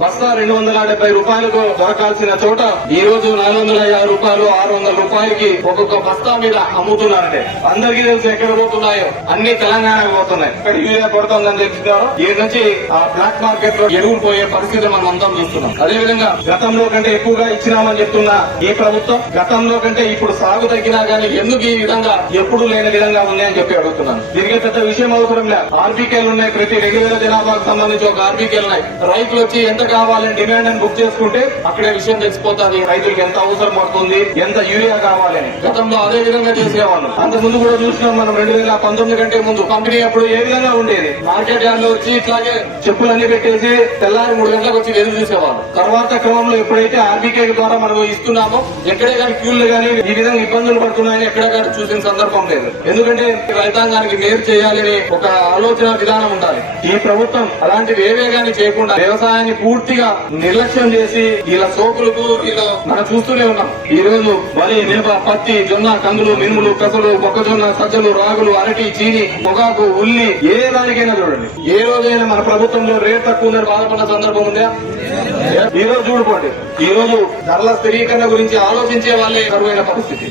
బస్తా 270 రూపాయలకు దొరకాల్సిన చోట ఈ రోజు 450 రూపాయలు 600 రూపాయలకి ఒక్కొక్క బస్తా మీద అమ్ముతున్నారంటే అందరికీ తెలుసు ఎక్కడ పోతున్నాయో అన్ని తెలంగాణకు పోతున్నాయి. ఇక్కడ యూరియా కొడుతుందని తెలిసినారో ఈ నుంచి ఆ బ్లాక్ మార్కెట్ లో ఎరువులు పోయే పరిస్థితి మనం అంతా చూస్తున్నాం. అదేవిధంగా గతంలో కంటే ఎక్కువగా ఇచ్చినామని చెప్తున్న ఈ ప్రభుత్వం గతంలో కంటే ఇప్పుడు సాగు తగ్గినా గానీ ఎందుకు ఈ విధంగా ఎప్పుడు లేని విధంగా ఉంది అని చెప్పి అడుగుతున్నాను. దీనికి పెద్ద విషయం అవసరం లేదు. ఆర్బీకేలు ఉన్నాయి, ప్రతి 2000 జనాభాకు సంబంధించి ఒక ఆర్బీకేలు ఉన్నాయి. రైతులు వచ్చి ఎంత కావాలని డిమాండ్ అని బుక్ చేసుకుంటే అక్కడే విషయం తెలిసిపోతుంది రైతులకు ఎంత అవసరం పడుతుంది, ఎంత యూరియా కావాలని. గతంలో అదే విధంగా చేసేవాళ్ళు. అంతకు ముందు కూడా చూసినాం మనం 2019 కంటే ముందు కంపెనీ అప్పుడు ఏ విధంగా ఉండేది. మార్కెట్ యార్డ్ లో వచ్చి ఇట్లాగే చెప్పులన్నీ పెట్టేసి తెల్లారి 3 గంటలకు వచ్చి ఎదురు చూసేవాళ్ళు. తర్వాత క్రమంలో ఎప్పుడైతే ఆర్బీకే ద్వారా మనం ఇస్తున్నామో ఎక్కడే కానీ క్యూలు కానీ ఈ విధంగా ఇబ్బందులు పడుతున్నాయని ఎక్కడే కానీ చూసిన సందర్భం లేదు. ఎందుకంటే రైతాంగానికి మేలు చేయాలని ఒక ఆలోచన విధానం ఉండాలి. ఈ ప్రభుత్వం అలాంటివి ఏవే గానీ చేయకుండా వ్యవసాయాన్ని పూర్తిగా నిర్లక్ష్యం చేసి ఇలా సోకులకు ఇలా మనం చూస్తూనే ఉన్నాం. ఈ రోజు వరి, మిరప, పత్తి, జొన్న, కందులు, మినుములు, పెసలు, మొక్కజొన్న, సజ్జలు, రాగులు, అరటి, చీని, పొగాకు, ఉల్లి ఏ దానికైనా చూడండి. ఏ రోజైనా మన ప్రభుత్వంలో రేట్ తక్కువ ఉందని బాధపడిన సందర్భం ఉందా? ఈ రోజు చూడుకోండి. ఈ రోజు ధరల స్థిరీకరణ గురించి ఆలోచించే వాళ్ళే కరువైన పరిస్థితి.